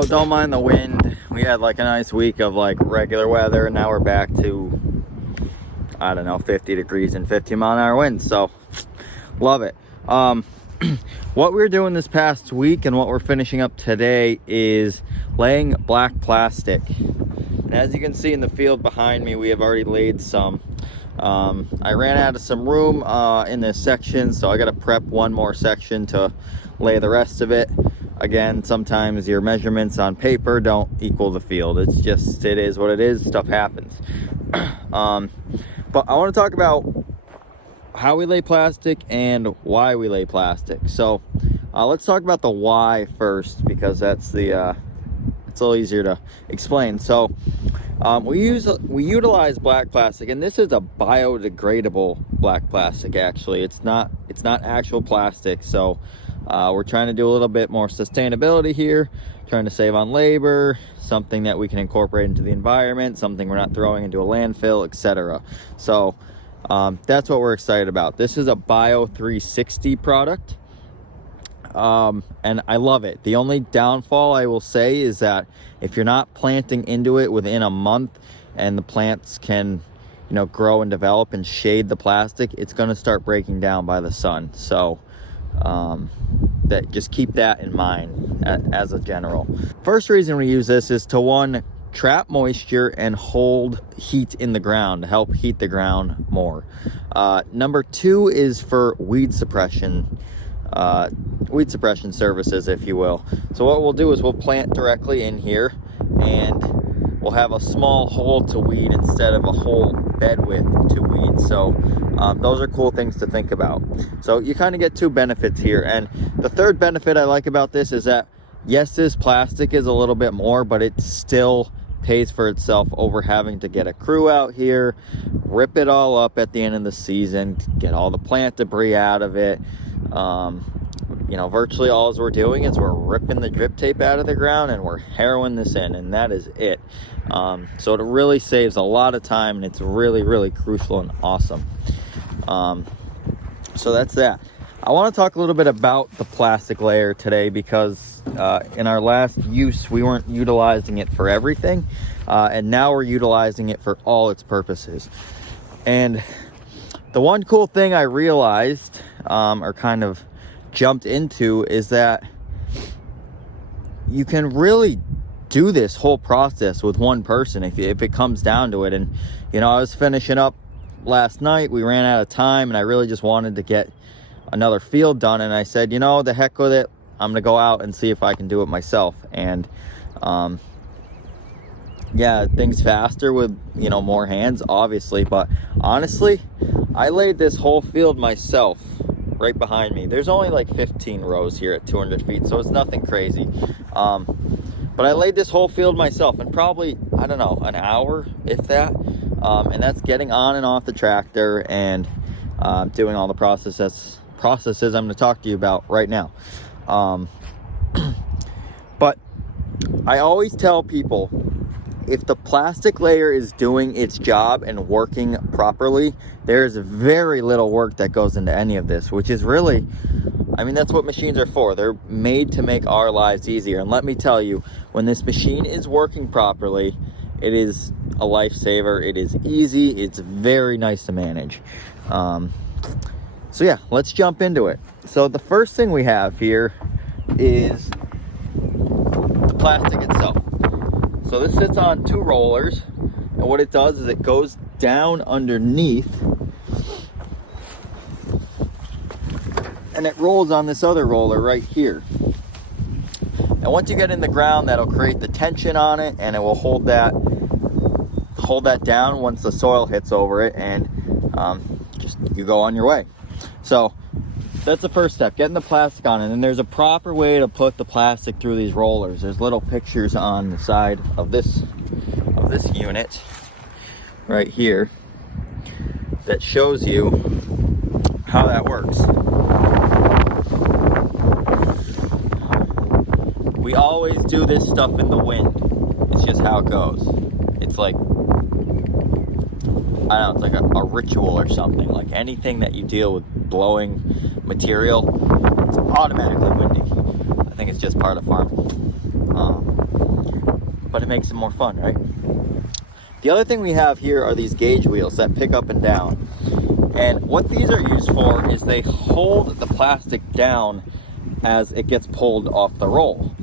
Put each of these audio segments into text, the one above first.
So don't mind the wind. We had like a nice week of like regular weather, and now we're back to, I don't know, 50 degrees and 50-mile-an-hour winds. So love it. What we're doing this past week and what we're finishing up today is laying black plastic. And as you can see in the field behind me, we have already laid some. I ran out of some room in this section, so I got to prep one more section to lay the rest of it. Again, sometimes your measurements on paper don't equal the field. It's just, it is what it is. Stuff happens. But I want to talk about how we lay plastic and why we lay plastic. So let's talk about the why first, because that's the it's a little easier to explain. So we utilize black plastic, and this is a biodegradable black plastic. Actually, it's not actual plastic. So we're trying to do a little bit more sustainability here, trying to save on labor, something that we can incorporate into the environment, something we're not throwing into a landfill, etc. So that's what we're excited about. This is a Bio 360 product, and I love it. The only downfall I will say is that if you're not planting into it within a month and the plants can, you know, grow and develop and shade the plastic, it's going to start breaking down by the sun. So that just keep that in mind as a general. First reason we use this is to, one, trap moisture and hold heat in the ground, to help heat the ground more. Number two is for weed suppression services, if you will. So what we'll do is we'll plant directly in here, and we'll have a small hole to weed instead of a whole bed width to weed. So those are cool things to think about. So you kind of get two benefits here. And the third benefit I like about this is that, yes, this plastic is a little bit more, but it still pays for itself over having to get a crew out here, rip it all up at the end of the season, get all the plant debris out of it. You know, virtually all we're doing is we're ripping the drip tape out of the ground and we're harrowing this in, and that is it. So it really saves a lot of time, and it's really, really crucial and awesome. So that's that. I want to talk a little bit about the plastic layer today, because in our last use we weren't utilizing it for everything, and now we're utilizing it for all its purposes. And the one cool thing I realized, or kind of jumped into, is that you can really do this whole process with one person if it comes down to it. And you know, I was finishing up last night, we ran out of time, and I really just wanted to get another field done, and I said, you know, the heck with it, I'm gonna go out and see if I can do it myself. And yeah, things faster with, you know, more hands, obviously, but honestly, I laid this whole field myself right behind me. There's only like 15 rows here at 200 feet, so it's nothing crazy. But I laid this whole field myself in probably, I don't know, an hour, if that. And that's getting on and off the tractor and doing all the processes I'm going to talk to you about right now. But I always tell people, if the plastic layer is doing its job and working properly, there's very little work that goes into any of this, which is really, I mean, that's what machines are for. They're made to make our lives easier. And let me tell you, when this machine is working properly, it is a lifesaver. It is easy. It's very nice to manage. So yeah, let's jump into it. So the first thing we have here is the plastic itself. So this sits on two rollers, and what it does is it goes down underneath and it rolls on this other roller right here. And once you get in the ground, that'll create the tension on it, and it will hold that down once the soil hits over it, and just you go on your way. So that's the first step, getting the plastic on it. And there's a proper way to put the plastic through these rollers. There's little pictures on the side of this unit right here that shows you how that works. We always do this stuff in the wind. It's just how it goes. It's like, I don't know, it's like a ritual or something. Like anything that you deal with blowing material, it's automatically windy. I think it's just part of farming. but it makes it more fun, right? The other thing we have here are these gauge wheels that pick up and down. And what these are used for is they hold the plastic down as it gets pulled off the roll.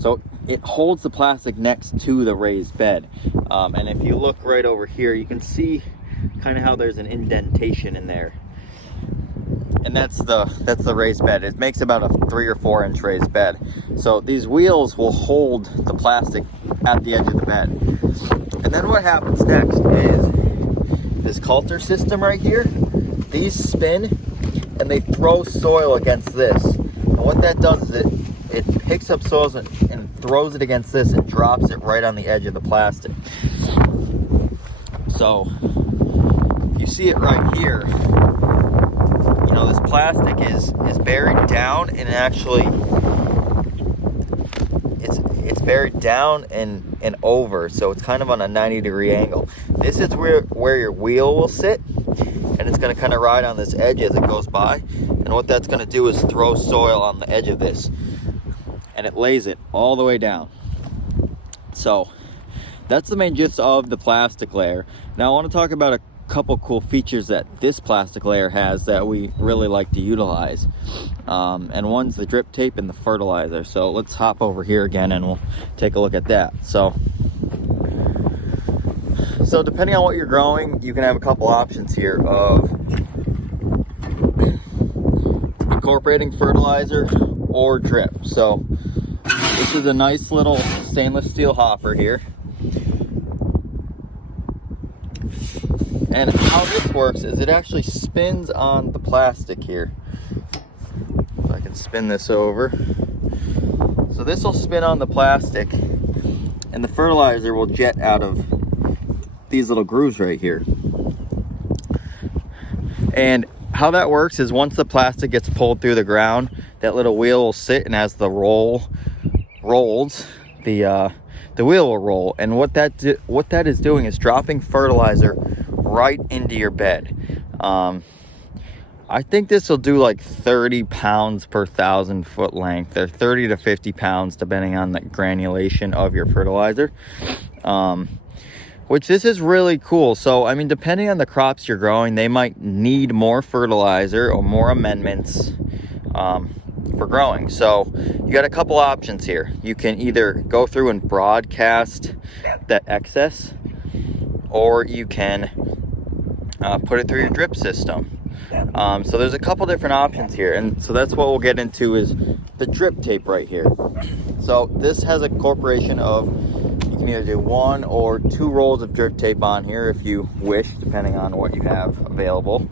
So it holds the plastic next to the raised bed. And if you look right over here, you can see kind of how there's an indentation in there. And that's the raised bed. It makes about a 3 or 4 inch raised bed. So these wheels will hold the plastic at the edge of the bed. And then what happens next is this coulter system right here, these spin and they throw soil against this. And what that does is it picks up soil and throws it against this and drops it right on the edge of the plastic. So you see it right here. You know, this plastic is buried down, and actually it's buried down and over, so it's kind of on a 90-degree angle. This is where your wheel will sit, and it's going to kind of ride on this edge as it goes by. And what that's going to do is throw soil on the edge of this, and it lays it all the way down. So that's the main gist of the plastic layer. Now I want to talk about a couple cool features that this plastic layer has that we really like to utilize. And one's the drip tape and the fertilizer. So let's hop over here again and we'll take a look at that. So depending on what you're growing, you can have a couple options here of incorporating fertilizer or drip. So this is a nice little stainless steel hopper here. And how this works is it actually spins on the plastic here. If I can spin this over. So this will spin on the plastic, and the fertilizer will jet out of these little grooves right here. And how that works is once the plastic gets pulled through the ground, that little wheel will sit, and as the roll rolls, the wheel will roll. And what that is doing is dropping fertilizer right into your bed. I think this will do like 30 pounds per 1,000 foot length, or 30 to 50 pounds depending on the granulation of your fertilizer, which this is really cool. So I mean, depending on the crops you're growing, they might need more fertilizer or more amendments for growing. So you got a couple options here. You can either go through and broadcast that excess, or you can put it through your drip system. So there's a couple different options here, and so that's what we'll get into is the drip tape right here. So this has a incorporation of, you can either do 1 or 2 rolls of drip tape on here if you wish, depending on what you have available.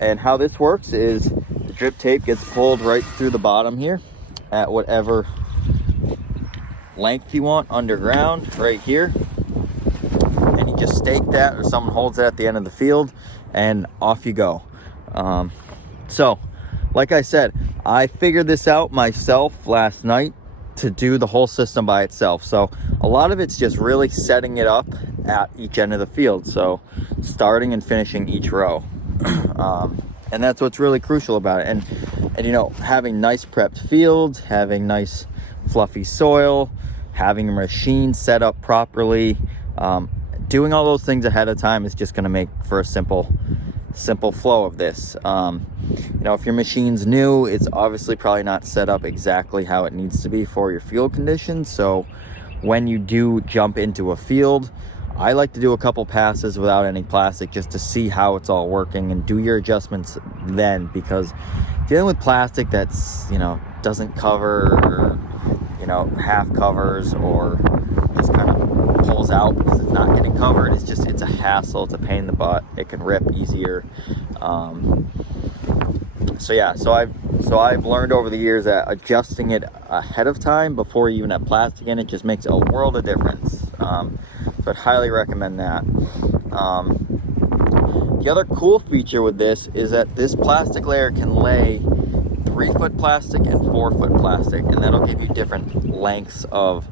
And how this works is the drip tape gets pulled right through the bottom here at whatever length you want underground right here. Just stake that, or someone holds it at the end of the field, and off you go. So like I said, I figured this out myself last night to do the whole system by itself. So a lot of it's just really setting it up at each end of the field, so starting and finishing each row. And that's what's really crucial about it. And you know, having nice prepped fields, having nice fluffy soil, having a machine set up properly, doing all those things ahead of time is just going to make for a simple flow of this. You know, if your machine's new, it's obviously probably not set up exactly how it needs to be for your field conditions. So when you do jump into a field, I like to do a couple passes without any plastic just to see how it's all working and do your adjustments then, because dealing with plastic that's, you know, doesn't cover, or, you know, half covers, or just kind of pulls out because it's not getting covered, it's a hassle, it's a pain in the butt, it can rip easier. So I've learned over the years that adjusting it ahead of time before you even have plastic in it just makes a world of difference. So I'd highly recommend that. The other cool feature with this is that this plastic layer can lay 3-foot plastic and 4-foot plastic, and that'll give you different lengths of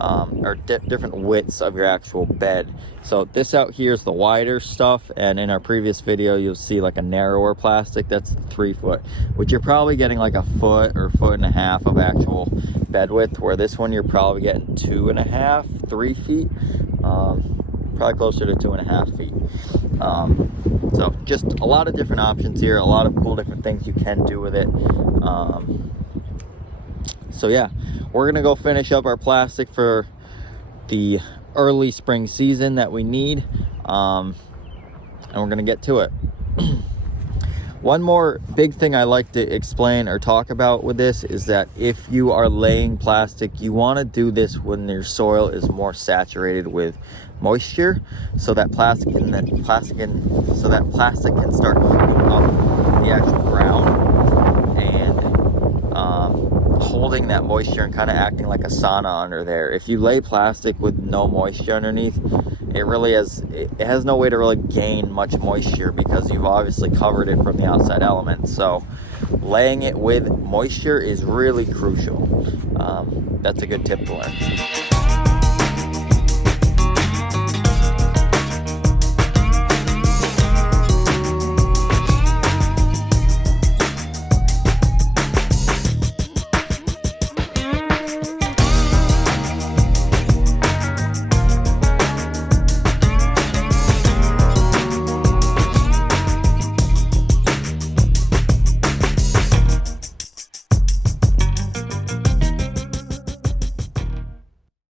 or different widths of your actual bed. So this out here is the wider stuff, and in our previous video you'll see like a narrower plastic. That's 3 foot, which you're probably getting like a foot or foot and a half of actual bed width, where this one you're probably getting 2.5, 3 feet, probably closer to 2.5 feet. So just a lot of different options here, a lot of cool different things you can do with it. So yeah, we're gonna go finish up our plastic for the early spring season that we need, and we're gonna get to it. One more big thing I like to explain or talk about with this is that if you are laying plastic, you want to do this when your soil is more saturated with moisture, so that plastic can start heating up the actual ground and holding that moisture and kind of acting like a sauna under there. If you lay plastic with no moisture underneath, it has no way to really gain much moisture, because you've obviously covered it from the outside elements. So laying it with moisture is really crucial. That's a good tip to learn.